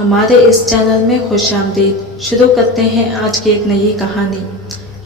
ہمارے اس چینل میں خوش آمدید۔ شروع کرتے ہیں آج کی ایک نئی کہانی۔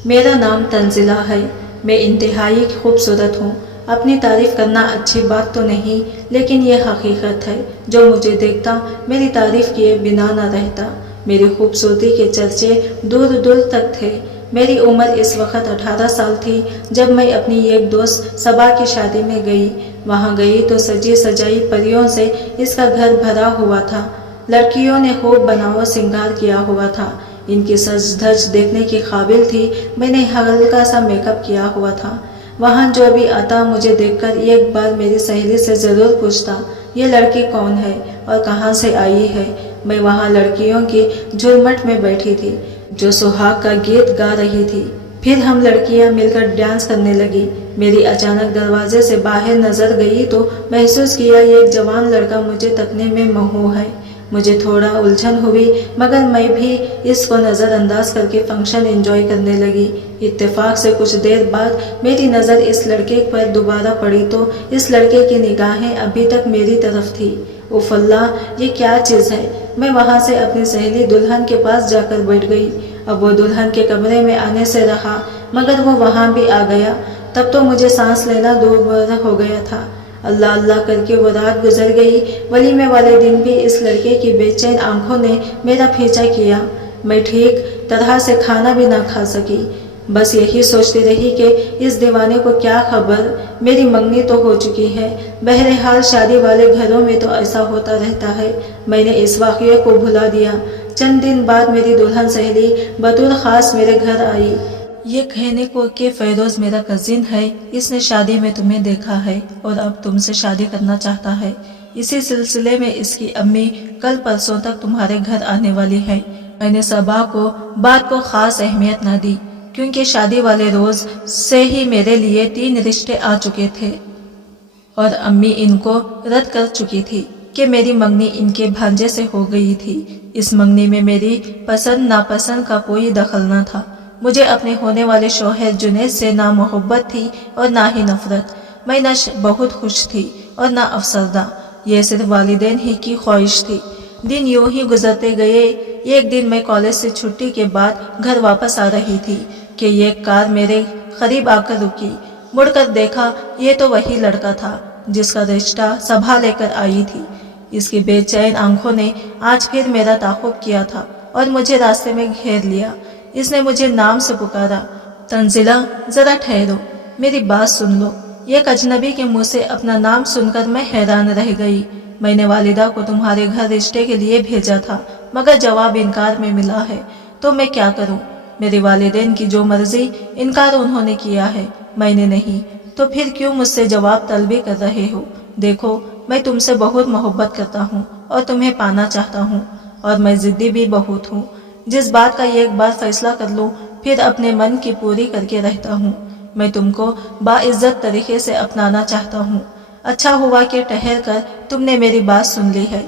میرا نام تنزیلہ ہے۔ میں انتہائی خوبصورت ہوں۔ اپنی تعریف کرنا اچھی بات تو نہیں، لیکن یہ حقیقت ہے۔ جو مجھے دیکھتا میری تعریف کیے بنا نہ رہتا۔ میری خوبصورتی کے چرچے دور دور تک تھے۔ میری عمر اس وقت 18 سال تھی جب میں اپنی ایک دوست صبا کی شادی میں گئی۔ وہاں گئی تو سجی سجائی پریوں سے اس کا گھر بھرا ہوا تھا۔ لڑکیوں نے خوب بناؤ سنگار کیا ہوا تھا۔ ان کی سج دھج دیکھنے کی قابل تھی۔ میں نے ہلکا سا میک اپ کیا ہوا تھا۔ وہاں جو بھی آتا مجھے دیکھ کر ایک بار میری سہیلی سے ضرور پوچھتا، یہ لڑکی کون ہے اور کہاں سے آئی ہے۔ میں وہاں لڑکیوں کی جھرمٹ میں بیٹھی تھی جو سہاگ کا گیت گا رہی تھی۔ پھر ہم لڑکیاں مل کر ڈانس کرنے لگی۔ میری اچانک دروازے سے باہر نظر گئی تو محسوس کیا ایک جوان لڑکا مجھے تکنے میں مہوو ہے۔ مجھے تھوڑا الجھن ہوئی، مگر میں بھی اس کو نظر انداز کر کے فنکشن انجوائے کرنے لگی۔ اتفاق سے کچھ دیر بعد میری نظر اس لڑکے پر دوبارہ پڑی تو اس لڑکے کی نگاہیں ابھی تک میری طرف تھی۔ اف اللہ، یہ کیا چیز ہے۔ میں وہاں سے اپنی سہیلی دلہن کے پاس جا کر بیٹھ گئی۔ اب وہ دلہن کے کمرے میں آنے سے رہا، مگر وہ وہاں بھی آ گیا۔ تب تو مجھے سانس لینا دور ہو گیا تھا۔ اللہ اللہ کر کے وہ رات گزر گئی۔ ولیمے والے دن بھی اس لڑکے کی بے چین آنکھوں نے میرا پیچھا کیا۔ میں ٹھیک طرح سے کھانا بھی نہ کھا سکی۔ بس یہی سوچتی رہی کہ اس دیوانے کو کیا خبر، میری منگنی تو ہو چکی ہے۔ بہرحال شادی والے گھروں میں تو ایسا ہوتا رہتا ہے۔ میں نے اس واقعے کو بھلا دیا۔ چند دن بعد میری دلہن سہیلی بطور خاص میرے گھر آئی۔ یہ کہنے کو کہ فیروز میرا کزن ہے، اس نے شادی میں تمہیں دیکھا ہے اور اب تم سے شادی کرنا چاہتا ہے۔ اسی سلسلے میں اس کی امی کل پرسوں تک تمہارے گھر آنے والی ہے۔ میں نے صبا کو بات کو خاص اہمیت نہ دی، کیونکہ شادی والے روز سے ہی میرے لیے 3 رشتے آ چکے تھے اور امی ان کو رد کر چکی تھی کہ میری منگنی ان کے بھانجے سے ہو گئی تھی۔ اس منگنی میں میری پسند ناپسند کا کوئی دخل نہ تھا۔ مجھے اپنے ہونے والے شوہر جنید سے نہ محبت تھی اور نہ ہی نفرت۔ میں نہ بہت خوش تھی اور نہ افسردہ۔ یہ صرف والدین ہی کی خواہش تھی۔ دن یوں ہی گزرتے گئے۔ ایک دن میں کالج سے چھٹی کے بعد گھر واپس آ رہی تھی کہ ایک کار میرے قریب آ کر رکی۔ مڑ کر دیکھا، یہ تو وہی لڑکا تھا جس کا رشتہ صبا لے کر آئی تھی۔ اس کی بے چین آنکھوں نے آج پھر میرا تعاقب کیا تھا اور مجھے راستے میں گھیر لیا۔ اس نے مجھے نام سے پکارا، تنزیلہ ذرا ٹھہرو، میری بات سن لو۔ ایک اجنبی کے منہ سے اپنا نام سن کر میں حیران رہ گئی۔ میں نے والدہ کو تمہارے گھر رشتے کے لیے بھیجا تھا، مگر جواب انکار میں ملا ہے، تو میں کیا کروں؟ میرے والدین کی جو مرضی، انکار انہوں نے کیا ہے، میں نے نہیں، تو پھر کیوں مجھ سے جواب طلبی کر رہے ہو؟ دیکھو، میں تم سے بہت محبت کرتا ہوں اور تمہیں پانا چاہتا ہوں، اور میں ضدی بھی بہت ہوں۔ جس بات کا ایک بار فیصلہ کر لوں پھر اپنے من کی پوری کر کے رہتا ہوں۔ میں تم کو باعزت طریقے سے اپنانا چاہتا ہوں۔ اچھا ہوا کہ ٹھہر کر تم نے میری بات سن لی ہے،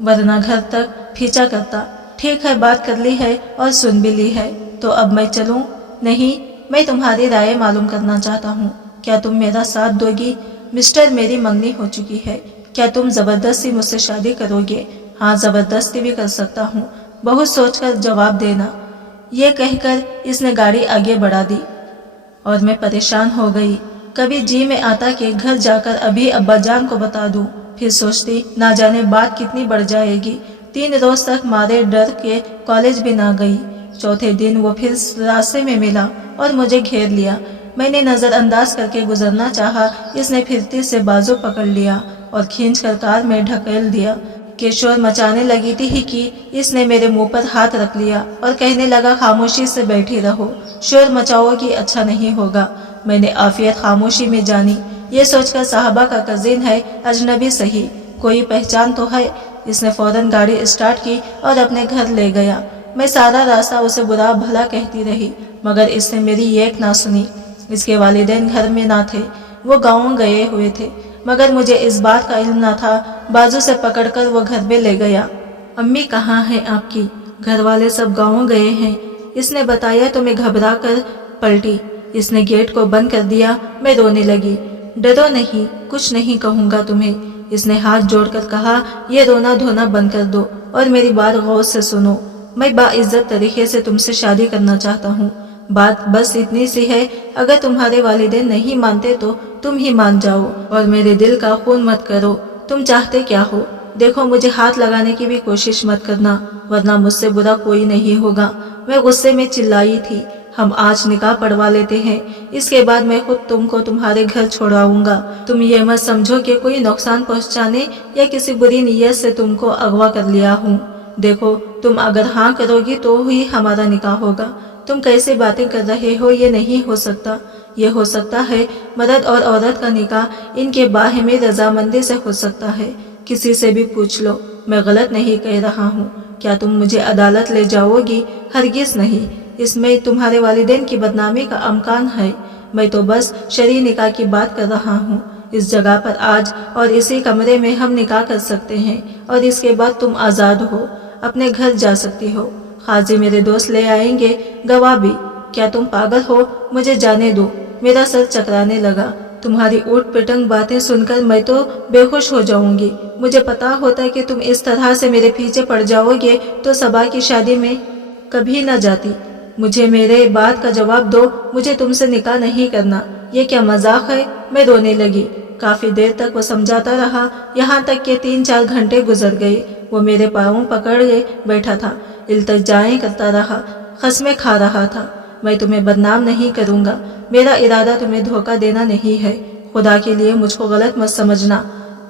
ورنہ گھر تک پیچھا کرتا۔ ٹھیک ہے، بات کر لی ہے اور سن بھی لی ہے، تو اب میں چلوں؟ نہیں، میں تمہاری رائے معلوم کرنا چاہتا ہوں۔ کیا تم میرا ساتھ دو گی؟ مسٹر، میری منگنی ہو چکی ہے، کیا تم زبردستی مجھ سے شادی کرو گے؟ ہاں، زبردستی بھی کر سکتا ہوں، بہت سوچ کر جواب دینا۔ یہ کہہ کر اس نے گاڑی آگے بڑھا دی اور میں پریشان ہو گئی۔ کبھی جی میں آتا کہ گھر جا کر ابھی ابا جان کو بتا دوں، پھر سوچتی نہ جانے بات کتنی بڑھ جائے گی۔ 3 روز تک مارے ڈر کے کالج بھی نہ گئی۔ چوتھے دن وہ پھر راستے میں ملا اور مجھے گھیر لیا۔ میں نے نظر انداز کر کے گزرنا چاہا، اس نے پھرتی سے بازو پکڑ لیا اور کھینچ کر کار میں ڈھکیل دیا کہ شور مچانے لگی تھی ہی کہ اس نے میرے منہ پر ہاتھ رکھ لیا اور کہنے لگا، خاموشی سے بیٹھی رہو، شور مچاؤ گی اچھا نہیں ہوگا۔ میں نے عافیت خاموشی میں جانی، یہ سوچ کر صاحبہ کا کزن ہے، اجنبی صحیح، کوئی پہچان تو ہے۔ اس نے فوراً گاڑی اسٹارٹ کی اور اپنے گھر لے گیا۔ میں سارا راستہ اسے برا بھلا کہتی رہی، مگر اس نے میری ایک نہ سنی۔ اس کے والدین گھر میں نہ تھے، وہ گاؤں گئے ہوئے تھے، مگر مجھے اس بات کا علم نہ تھا۔ بازو سے پکڑ کر وہ گھر میں لے گیا۔ امی کہاں ہیں آپ کی؟ گھر والے سب گاؤں گئے ہیں، اس نے بتایا تو میں گھبرا کر پلٹی۔ اس نے گیٹ کو بند کر دیا۔ میں رونے لگی۔ ڈرو نہیں، کچھ نہیں کہوں گا تمہیں، اس نے ہاتھ جوڑ کر کہا، یہ رونا دھونا بند کر دو اور میری بات غور سے سنو۔ میں باعزت طریقے سے تم سے شادی کرنا چاہتا ہوں۔ بات بس اتنی سی ہے، اگر تمہارے والدین نہیں مانتے تو تم ہی مان جاؤ اور میرے دل کا خون مت کرو۔ تم چاہتے کیا ہو؟ دیکھو، مجھے ہاتھ لگانے کی بھی کوشش مت کرنا، ورنہ مجھ سے برا کوئی نہیں ہوگا۔ میں غصے میں چلائی تھی، ہم آج نکاح پڑھوا لیتے ہیں، اس کے بعد میں خود تم کو تمہارے گھر چھوڑاؤں گا۔ تم یہ مت سمجھو کہ کوئی نقصان پہنچانے یا کسی بری نیت سے تم کو اغوا کر لیا ہوں۔ دیکھو، تم اگر ہاں کرو گی تو ہی ہمارا نکاح ہوگا۔ تم کیسے باتیں کر رہے ہو؟ یہ نہیں ہو سکتا۔ یہ ہو سکتا ہے، مرد اور عورت کا نکاح ان کے باہمی رضامندی سے ہو سکتا ہے۔ کسی سے بھی پوچھ لو، میں غلط نہیں کہہ رہا ہوں۔ کیا تم مجھے عدالت لے جاؤ گی؟ ہرگز نہیں، اس میں تمہارے والدین کی بدنامی کا امکان ہے۔ میں تو بس شرعی نکاح کی بات کر رہا ہوں۔ اس جگہ پر آج اور اسی کمرے میں ہم نکاح کر سکتے ہیں اور اس کے بعد تم آزاد ہو، اپنے گھر جا سکتی ہو۔ قاضی میرے دوست لے آئیں گے، گواہ بھی۔ کیا تم پاگل ہو؟ مجھے جانے دو۔ میرا سر چکرانے لگا۔ تمہاری اوٹ پٹنگ باتیں سن کر میں تو بے ہوش ہو جاؤں گی۔ مجھے پتا ہوتا کہ تم اس طرح سے میرے پیچھے پڑ جاؤ گے تو صبا کی شادی میں کبھی نہ جاتی۔ مجھے میرے بات کا جواب دو، مجھے تم سے نکاح نہیں کرنا۔ یہ کیا مذاق ہے؟ میں رونے لگی۔ کافی دیر تک وہ سمجھاتا رہا، یہاں تک کہ 3-4 گھنٹے گزر گئے۔ وہ میرے پاؤں پکڑے بیٹھا تھا، التجائیں کرتا رہا، قسمیں کھا رہا تھا۔ میں تمہیں بدنام نہیں کروں گا، میرا ارادہ تمہیں دھوکہ دینا نہیں ہے۔ خدا کے لیے مجھ کو غلط مت سمجھنا،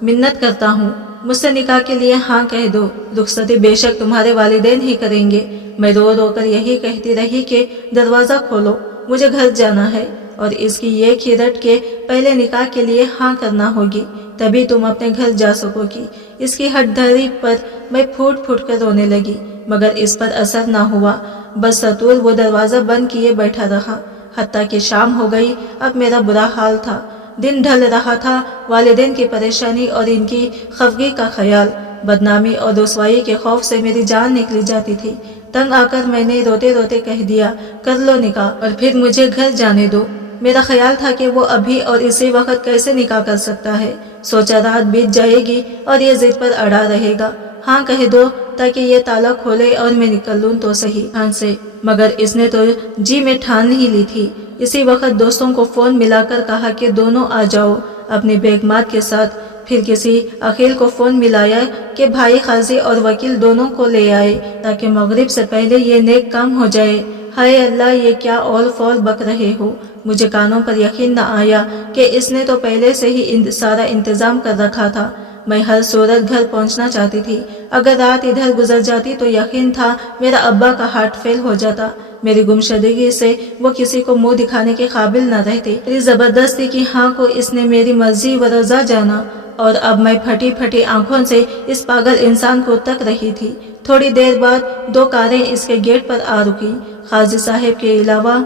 منت کرتا ہوں، مجھ سے نکاح کے لیے ہاں کہہ دو۔ رخصتی بے شک تمہارے والدین ہی کریں گے۔ میں رو رو کر یہی کہتی رہی کہ دروازہ کھولو، مجھے گھر جانا ہے، اور اس کی یہ کھیرٹ کے پہلے نکاح کے لیے ہاں کرنا ہوگی، تبھی تم اپنے گھر جا سکو گی۔ اس کی ہٹ دھری پر میں پھوٹ پھوٹ کر رونے لگی، مگر اس پر اثر نہ ہوا۔ بس سطور وہ دروازہ بند کیے بیٹھا رہا، حتیٰ کہ شام ہو گئی۔ اب میرا برا حال تھا، دن ڈھل رہا تھا۔ والدین کی پریشانی اور ان کی خفگی کا خیال، بدنامی اور رسوائی کے خوف سے میری جان نکلی جاتی تھی۔ تنگ آ کر میں نے روتے روتے کہہ دیا، کر لو نکاح اور پھر مجھے گھر جانے دو۔ میرا خیال تھا کہ وہ ابھی اور اسی وقت کیسے نکاح کر سکتا ہے۔ سوچا رات بیت جائے گی اور یہ ضد پر اڑا رہے گا، ہاں کہہ دو تاکہ یہ تالا کھولے اور میں نکل لوں تو صحیح ہاں سے۔ مگر اس نے تو جی میں ٹھان ہی لی تھی۔ اسی وقت دوستوں کو فون ملا کر کہا کہ دونوں آ جاؤ اپنی بیگمات کے ساتھ۔ پھر کسی عقیل کو فون ملایا کہ بھائی قاضی اور وکیل دونوں کو لے آئے تاکہ مغرب سے پہلے یہ نیک کام ہو جائے۔ ہائے اللہ، یہ کیا اول فول بک رہے ہو؟ مجھے کانوں پر یقین نہ آیا کہ اس نے تو پہلے سے ہی سارا انتظام کر رکھا تھا۔ میں ہر صورت گھر پہنچنا چاہتی تھی۔ اگر رات ادھر گزر جاتی تو یقین تھا میرا ابا کا ہارٹ فیل ہو جاتا۔ میری گمشدگی سے وہ کسی کو منہ دکھانے کے قابل نہ رہتے۔ میری زبردستی کی ہاں کو اس نے میری مرضی و رضا جانا، اور اب میں پھٹی پھٹی آنکھوں سے اس پاگل انسان کو تک رہی تھی۔ تھوڑی دیر بعد 2 کاریں اس کے گیٹ پر آ رکی۔ قاضی صاحب کے علاوہ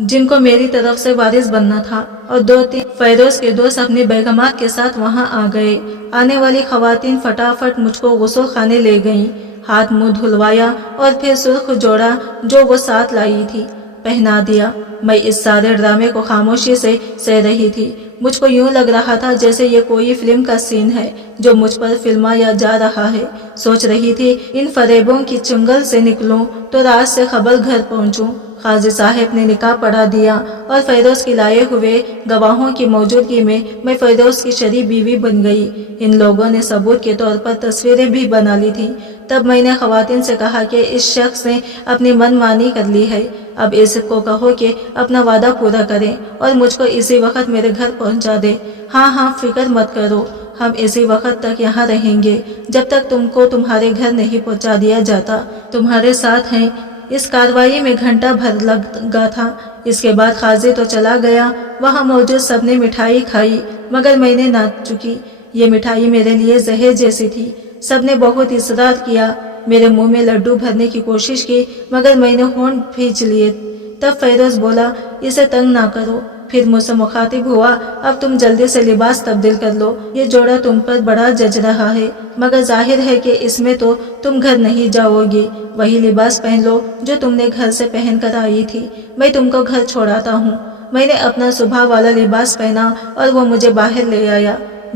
جن کو میری طرف سے وارث بننا تھا، اور 2-3 فیروز کے دوست اپنی بیگمات کے ساتھ وہاں آ گئے۔ آنے والی خواتین فٹافٹ مجھ کو غسل خانے لے گئیں، ہاتھ منہ دھلوایا اور پھر سرخ جوڑا جو وہ ساتھ لائی تھی پہنا دیا۔ میں اس سارے ڈرامے کو خاموشی سے سہ رہی تھی۔ مجھ کو یوں لگ رہا تھا جیسے یہ کوئی فلم کا سین ہے جو مجھ پر فلمایا جا رہا ہے۔ سوچ رہی تھی ان فریبوں کی چنگل سے نکلوں تو رات سے قبل گھر پہنچوں۔ قاضی صاحب نے نکاح پڑھا دیا اور فیروز کی لائے ہوئے گواہوں کی موجودگی میں فیروز کی شرعی بیوی بن گئی۔ ان لوگوں نے ثبوت کے طور پر تصویریں بھی بنا لی تھیں۔ تب میں نے خواتین سے کہا کہ اس شخص نے اپنی من مانی کر لی ہے، اب اس کو کہو کہ اپنا وعدہ پورا کریں اور مجھ کو اسی وقت میرے گھر پہنچا دے۔ ہاں فکر مت کرو، ہم اسی وقت تک یہاں رہیں گے جب تک تم کو تمہارے گھر نہیں پہنچا دیا جاتا۔ تمہارے ساتھ ہیں۔ اس کارروائی میں گھنٹہ بھر لگا تھا۔ اس کے بعد قاضی تو چلا گیا۔ وہاں موجود سب نے مٹھائی کھائی مگر میں نے نہ چکی۔ یہ مٹھائی میرے لیے زہر جیسی تھی۔ سب نے بہت اصرار کیا، میرے منہ میں لڈو بھرنے کی کوشش کی مگر میں نے ہونٹ کھینچ لیے۔ تب فیروز بولا، اسے تنگ نہ کرو۔ پھر مجھ سے مخاطب ہوا، اب تم جلدی سے لباس تبدیل کر لو، یہ جوڑا تم پر بڑا جچ رہا ہے، مگر ظاہر ہے کہ اس میں تو تم گھر نہیں جاؤ گی۔ وہی لباس پہن لو جو تم نے گھر سے پہن کر آئی تھی، میں تم کو گھر چھوڑاتا ہوں۔ میں نے اپنا صبح والا لباس پہنا اور وہ مجھے باہر لے آیا۔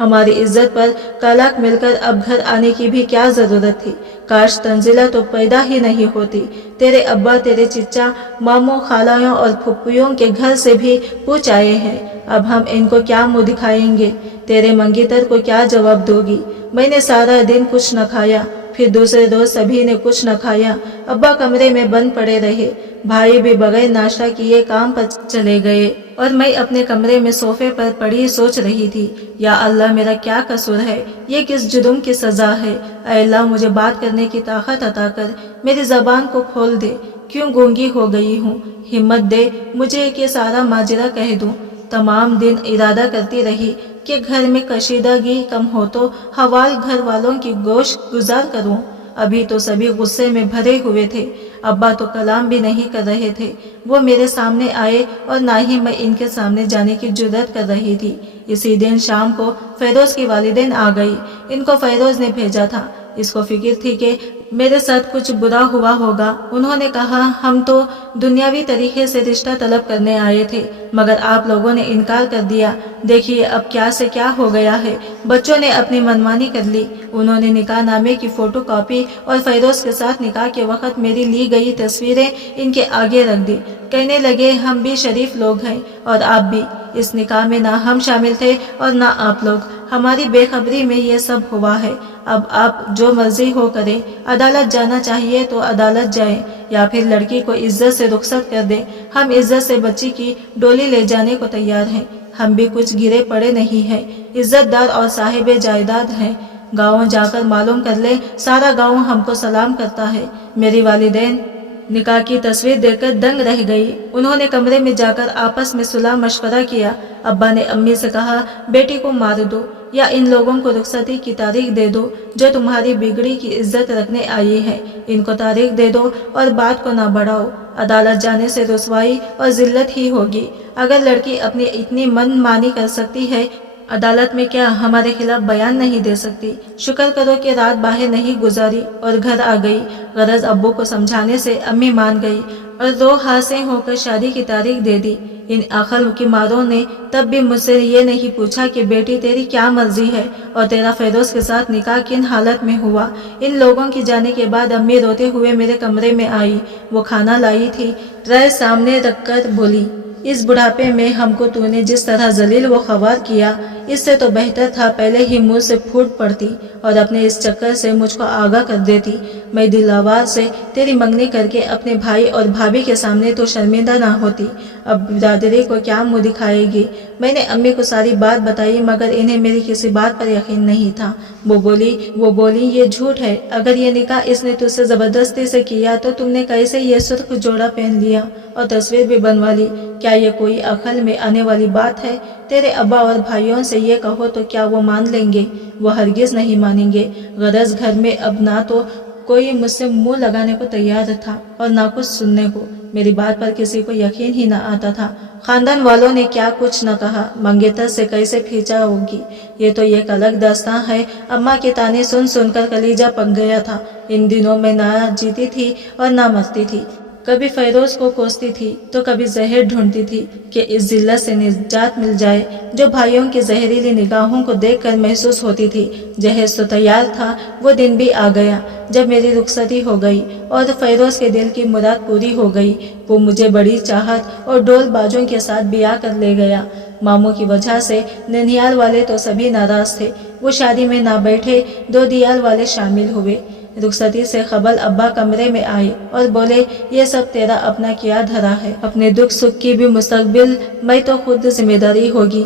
ہماری عزت پر کلک مل کر اب گھر آنے کی بھی کیا ضرورت تھی؟ کاش تنزیلہ تو پیدا ہی نہیں ہوتی۔ تیرے ابا تیرے چچا، ماموں، خالایوں اور پھپھیوں کے گھر سے بھی پوچھ آئے ہیں، اب ہم ان کو کیا منہ دکھائیں گے؟ تیرے منگیتر کو کیا جواب دو گی؟ میں نے سارا دن کچھ نہ کھایا، پھر دوسرے روز سبھی نے کچھ نہ کھایا۔ ابا کمرے میں بند پڑے رہے، بھائی بھی بغیر ناشتہ کیے کام پر چلے گئے، اور میں اپنے کمرے میں صوفے پر پڑی سوچ رہی تھی، یا اللہ میرا کیا قصور ہے؟ یہ کس جرم کی سزا ہے؟ اے اللہ مجھے بات کرنے کی طاقت عطا کر، میری زبان کو کھول دے، کیوں گونگی ہو گئی ہوں؟ ہمت دے مجھے کہ سارا ماجرا کہہ دوں۔ تمام دن ارادہ کرتی رہی کہ گھر میں کشیدگی کم ہو تو حوال گھر والوں کی گوش گزار کروں۔ ابھی تو سبھی غصے میں بھرے ہوئے تھے، ابا تو کلام بھی نہیں کر رہے تھے۔ وہ میرے سامنے آئے اور نہ ہی میں ان کے سامنے جانے کی جرات کر رہی تھی۔ اسی دن شام کو فیروز کی والدین آ گئی۔ ان کو فیروز نے بھیجا تھا، اس کو فکر تھی کہ میرے ساتھ کچھ برا ہوا ہوگا۔ انہوں نے کہا ہم تو دنیاوی طریقے سے رشتہ طلب کرنے آئے تھے، مگر آپ لوگوں نے انکار کر دیا۔ دیکھیے اب کیا سے کیا ہو گیا ہے۔ بچوں نے اپنی منمانی کر لی۔ انہوں نے نکاح نامے کی فوٹو کاپی اور فیروز کے ساتھ نکاح کے وقت میری لی گئی تصویریں ان کے آگے رکھ دی۔ کہنے لگے ہم بھی شریف لوگ ہیں اور آپ بھی۔ اس نکاح میں نہ ہم شامل تھے اور نہ آپ لوگ۔ ہماری بے خبری میں یہ سب ہوا ہے۔ اب آپ جو مرضی ہو کریں، عدالت جانا چاہیے تو عدالت جائیں، یا پھر لڑکی کو عزت سے رخصت کر دیں۔ ہم عزت سے بچی کی ڈولی لے جانے کو تیار ہیں۔ ہم بھی کچھ گرے پڑے نہیں ہیں، عزت دار اور صاحب جائیداد ہیں۔ گاؤں جا کر معلوم کر لیں، سارا گاؤں ہم کو سلام کرتا ہے۔ میری والدین نکاح کی تصویر دیکھ کر دنگ رہ گئی۔ انہوں نے کمرے میں جا کر آپس میں صلاح مشورہ کیا۔ ابا نے امی سے کہا بیٹی کو مار دو یا ان لوگوں کو رخصتی کی تاریخ دے دو جو تمہاری بگڑی کی عزت رکھنے آئی ہے، ان کو تاریخ دے دو اور بات کو نہ بڑھاؤ۔ عدالت جانے سے رسوائی اور ذلت ہی ہوگی۔ اگر لڑکی اپنی اتنی من مانی کر سکتی ہے، عدالت میں کیا ہمارے خلاف بیان نہیں دے سکتی؟ شکر کرو کہ رات باہر نہیں گزاری اور گھر آ گئی۔ غرض ابو کو سمجھانے سے امی مان گئی اور دو ہاتھ ہو کر شادی کی تاریخ دے دی۔ ان عقل کی ماروں نے تب بھی مجھ سے یہ نہیں پوچھا کہ بیٹی تیری کیا مرضی ہے اور تیرا فیروز کے ساتھ نکاح کن حالت میں ہوا۔ ان لوگوں کی جانے کے بعد امی روتے ہوئے میرے کمرے میں آئی۔ وہ کھانا لائی تھی، ٹرے سامنے رکھ کر بولی اس بڑھاپے میں ہم کو تو نے جس طرح ذلیل و خوار کیا، اس سے تو بہتر تھا پہلے ہی منہ سے پھوٹ پڑتی اور اپنے اس چکر سے مجھ کو آگاہ کر دیتی۔ میں دل آواز سے تیری منگنی کر کے اپنے بھائی اور بھابھی کے سامنے تو شرمندہ نہ ہوتی، اب برادری کو کیا منہ دکھائے گی؟ میں نے امی کو ساری بات بتائی مگر انہیں میری کسی بات پر یقین نہیں تھا۔ وہ بولی یہ جھوٹ ہے، اگر یہ نکاح اس نے تجھ سے زبردستی سے کیا تو تم نے کیسے یہ سرخ جوڑا پہن لیا اور تصویر بھی بنوا لی؟ کیا یہ کوئی عقل میں آنے والی بات ہے؟ تیرے ابا اور بھائیوں سے یہ کہو تو کیا وہ مان لیں گے؟ وہ ہرگز نہیں مانیں گے۔ غرض گھر میں اب نہ تو کوئی مجھ سے منہ لگانے کو تیار تھا اور نہ کچھ سننے کو۔ میری بات پر کسی کو یقین ہی نہ آتا تھا۔ خاندان والوں نے کیا کچھ نہ کہا، منگیتر سے کیسے کھینچا ہوگی، یہ تو ایک الگ داستان ہے۔ اماں کے تانے سن سن کر کلیجہ پک گیا تھا۔ ان دنوں میں نہ جیتی تھی اور نہ مرتی تھی، کبھی فیروز کو کوستی تھی تو کبھی زہر ڈھونڈتی تھی کہ اس ذلت سے نجات مل جائے جو بھائیوں کی زہریلی نگاہوں کو دیکھ کر محسوس ہوتی تھی۔ جہیز تو تیار تھا، وہ دن بھی آ گیا جب میری رخصتی ہو گئی اور فیروز کے دل کی مراد پوری ہو گئی۔ وہ مجھے بڑی چاہت اور ڈول بازوں کے ساتھ بیاہ کر لے گیا۔ ماموں کی وجہ سے ننیال والے تو سبھی ناراض تھے، وہ شادی میں نہ بیٹھے، دو دیال والے شامل ہوئے۔ رخصتی سے قبل ابا کمرے میں آئے اور بولے یہ سب تیرا اپنا کیا دھرا ہے، اپنے دکھ سکھ کی بھی مستقبل میں تو خود ذمہ داری ہوگی،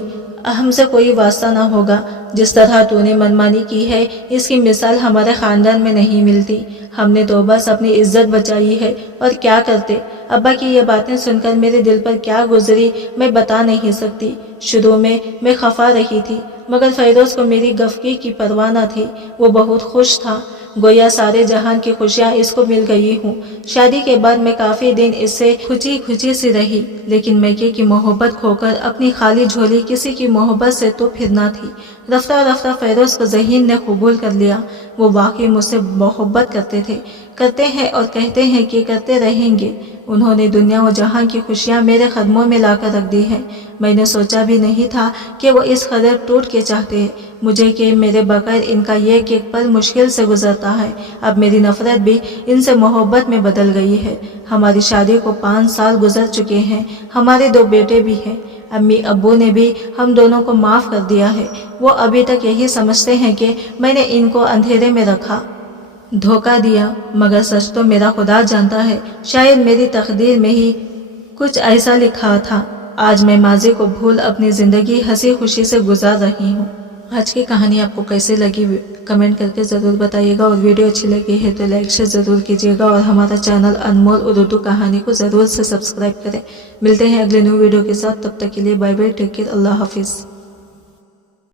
ہم سے کوئی واسطہ نہ ہوگا۔ جس طرح تو نے منمانی کی ہے اس کی مثال ہمارے خاندان میں نہیں ملتی۔ ہم نے تو بس اپنی عزت بچائی ہے اور کیا کرتے۔ ابا کی یہ باتیں سن کر میرے دل پر کیا گزری میں بتا نہیں سکتی۔ شروع میں خفا رہی تھی مگر فیروز کو میری گفگی کی پرواہ نہ تھی، وہ بہت خوش تھا، گویا سارے جہان کی خوشیاں اس کو مل گئی ہوں۔ شادی کے بعد میں کافی دن اس سے کھچی سی رہی، لیکن میکے کی محبت کھو کر اپنی خالی جھولی کسی کی محبت سے تو پھرنا تھی۔ رفتہ رفتہ فیروز کو ذہین نے قبول کر لیا، وہ واقعی مجھ سے محبت کرتے تھے۔ کرتے ہیں اور کہتے ہیں کہ کرتے رہیں گے۔ انہوں نے دنیا و جہاں کی خوشیاں میرے قدموں میں لا کر رکھ دی ہیں۔ میں نے سوچا بھی نہیں تھا کہ وہ اس قدر ٹوٹ کے چاہتے ہیں مجھے کہ میرے بغیر ان کا ایک ایک پل مشکل سے گزرتا ہے۔ اب میری نفرت بھی ان سے محبت میں بدل گئی ہے۔ ہماری شادی کو 5 سال گزر چکے ہیں۔ ہمارے 2 بیٹے بھی ہیں۔ امی ابو نے بھی ہم دونوں کو معاف کر دیا ہے۔ وہ ابھی تک یہی سمجھتے ہیں کہ میں نے ان کو اندھیرے میں رکھا، دھوکہ دیا، مگر سچ تو میرا خدا جانتا ہے۔ شاید میری تقدیر میں ہی کچھ ایسا لکھا تھا۔ آج میں ماضی کو بھول اپنی زندگی ہنسی خوشی سے گزار رہی ہوں۔ آج کی کہانی آپ کو کیسے لگی کمنٹ کر کے ضرور بتائیے گا، اور ویڈیو اچھی لگی ہے تو لائک شیئر ضرور کیجیے گا، اور ہمارا چینل انمول اردو کہانی کو ضرور سے سبسکرائب کریں۔ ملتے ہیں اگلے نیو ویڈیو کے ساتھ، تب تک کے لیے بائے بائے، ٹیک کیئر، اللہ حافظ۔